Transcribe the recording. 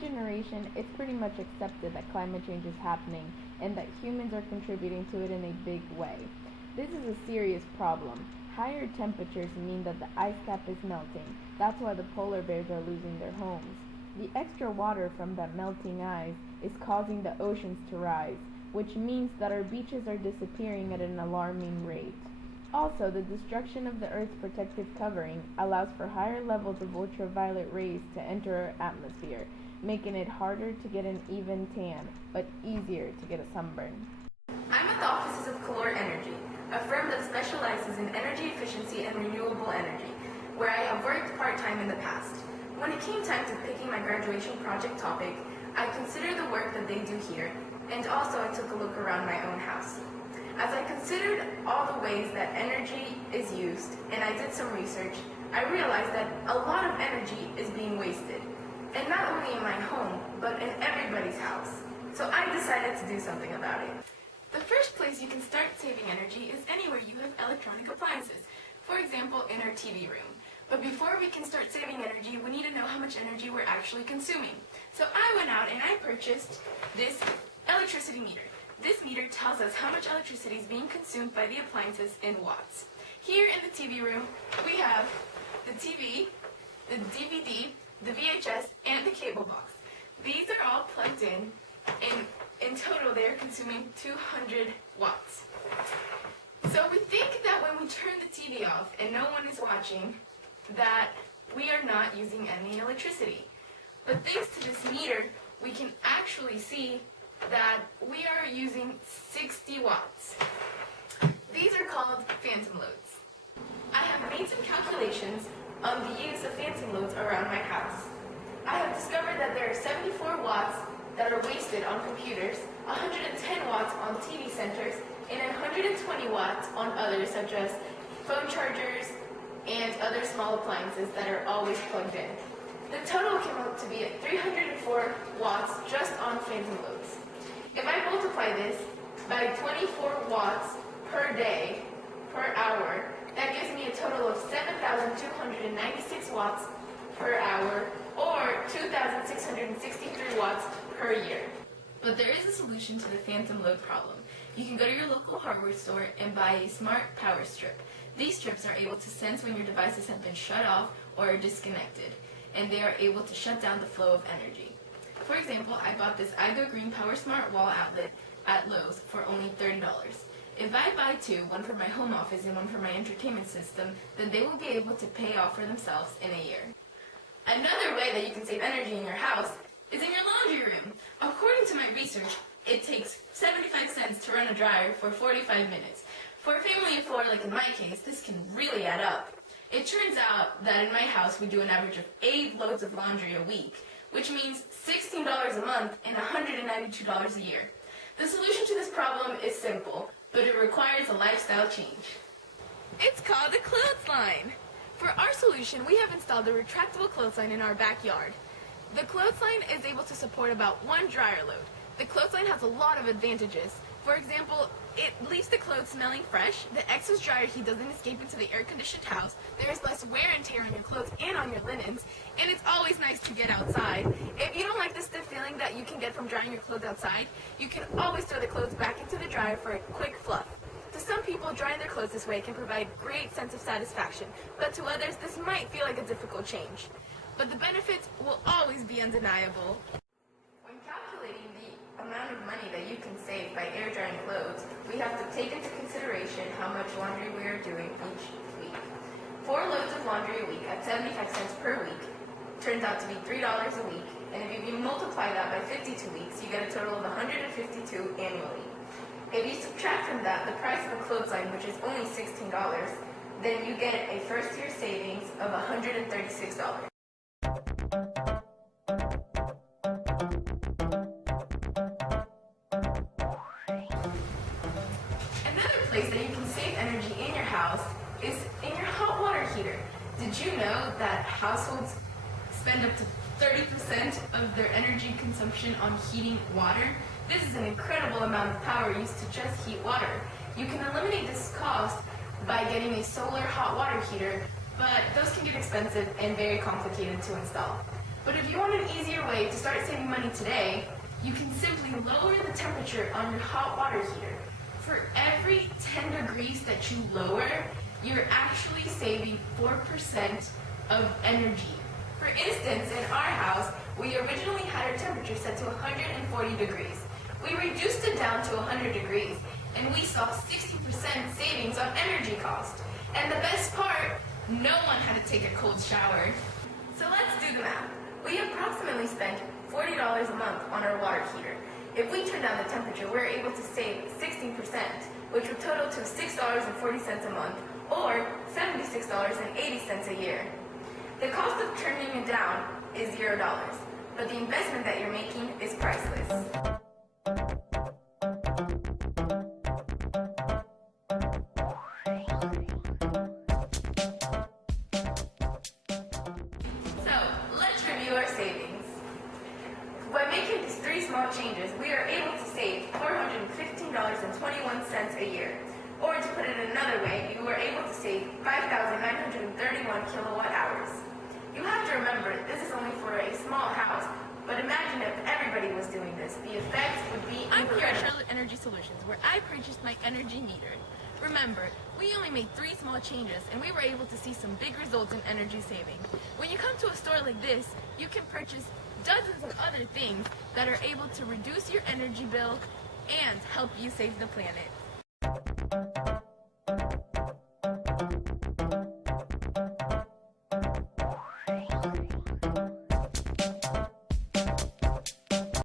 generation, it's pretty much accepted that climate change is happening and that humans are contributing to it in a big way. This is a serious problem. Higher temperatures mean that the ice cap is melting. That's why the polar bears are losing their homes. The extra water from that melting ice is causing the oceans to rise, which means that our beaches are disappearing at an alarming rate. Also, the destruction of the Earth's protective covering allows for higher levels of ultraviolet rays to enter our atmosphere, making it harder to get an even tan, but easier to get a sunburn. I'm at the offices of Calor Energy, a firm that specializes in energy efficiency and renewable energy, where I have worked part-time in the past. When it came time to picking my graduation project topic, I considered the work that they do here, and also I took a look around my own house. As I considered all the ways that energy is used, and I did some research, I realized that a lot of energy is being wasted. And not only in my home, but in everybody's house. So I decided to do something about it. The first place you can start saving energy is anywhere you have electronic appliances. For example, in our TV room. But before we can start saving energy, we need to know how much energy we're actually consuming. So I went out and I purchased this electricity meter. This meter tells us how much electricity is being consumed by the appliances in watts. Here in the TV room, we have the TV, the DVD, the VHS, and the cable box. These are all plugged in. In total, they are consuming 200 watts. So we think that when we turn the TV off and no one is watching, that we are not using any electricity. But thanks to this meter, we can actually see that we are using 60 watts. These are called phantom loads. I have made some calculations on the use of phantom loads around my house. I have discovered that there are 74 watts that are wasted on computers, 110 watts on TV centers, and 120 watts on others such as phone chargers and other small appliances that are always plugged in. The total came out to be at 304 watts just on phantom loads. If I multiply this by 24 watts per day, per hour, that gives me a total of 7,296 watts per hour, or 2,663 watts per year. But there is a solution to the phantom load problem. You can go to your local hardware store and buy a smart power strip. These strips are able to sense when your devices have been shut off or are disconnected, and they are able to shut down the flow of energy. For example, I bought this iGo Green Power Smart wall outlet at Lowe's for only $30. If I buy two, one for my home office and one for my entertainment system, then they will be able to pay off for themselves in a year. Another way that you can save energy in your house is in your laundry room. According to my research, it takes 75 cents to run a dryer for 45 minutes. For a family of four, like in my case, this can really add up. It turns out that in my house we do an average of 8 loads of laundry a week, which means $16 a month and $192 a year. The solution to this problem is simple, but it requires a lifestyle change. It's called a clothesline. For our solution, we have installed a retractable clothesline in our backyard. The clothesline is able to support about 1 dryer load. The clothesline has a lot of advantages. For example, it leaves the clothes smelling fresh, the excess dryer heat doesn't escape into the air-conditioned house, there is less wear and tear on your clothes and on your linens, and it's always nice to get outside. If you don't like the stiff feeling that you can get from drying your clothes outside, you can always throw the clothes back into the dryer for a quick fluff. To some people, drying their clothes this way can provide great sense of satisfaction, but to others, this might feel like a difficult change. But the benefits will always be undeniable. When calculating the amount of money that you can save by air drying clothes, we have to take into consideration how much laundry we are doing each week. 4 loads of laundry a week at 75 cents per week turns out to be $3 a week, and if you multiply that by 52 weeks, you get a total of 152 annually. If you subtract from that the price of a clothesline, which is only $16, then you get a first-year savings of $136. Another place that you can save energy in your house is in your hot water heater. Did you know that households spend up to 30% of their energy consumption on heating water? This is an incredible amount of power used to just heat water. You can eliminate this cost by getting a solar hot water heater, but those can get expensive and very complicated to install. But if you want an easier way to start saving money today, you can simply lower the temperature on your hot water heater. For every 10 degrees that you lower, you're actually saving 4% of energy. For instance, in our house, we originally had our temperature set to 140 degrees. We reduced it down to 100 degrees, and we saw 60% savings on energy cost. And the best part, no one had to take a cold shower. So let's do the math. We approximately spent $40 a month on our water heater. If we turn down the temperature, we're able to save 16%, which would total to $6.40 a month, or $76.80 a year. The cost of turning it down is $0, but the investment that you're making is priceless. So, let's review our savings. By making these 3 small changes, we are able to save $415.21 a year. Or to put it another way, you are able to save 5,931 kilowatt hours. You have to remember, this is only for a small house, but imagine if everybody was doing this. The effect would be incredible. I'm here at Charlotte Energy Solutions, where I purchased my energy meter. Remember, we only made 3 small changes, and we were able to see some big results in energy saving. When you come to a store like this, you can purchase dozens of other things that are able to reduce your energy bill and help you save the planet.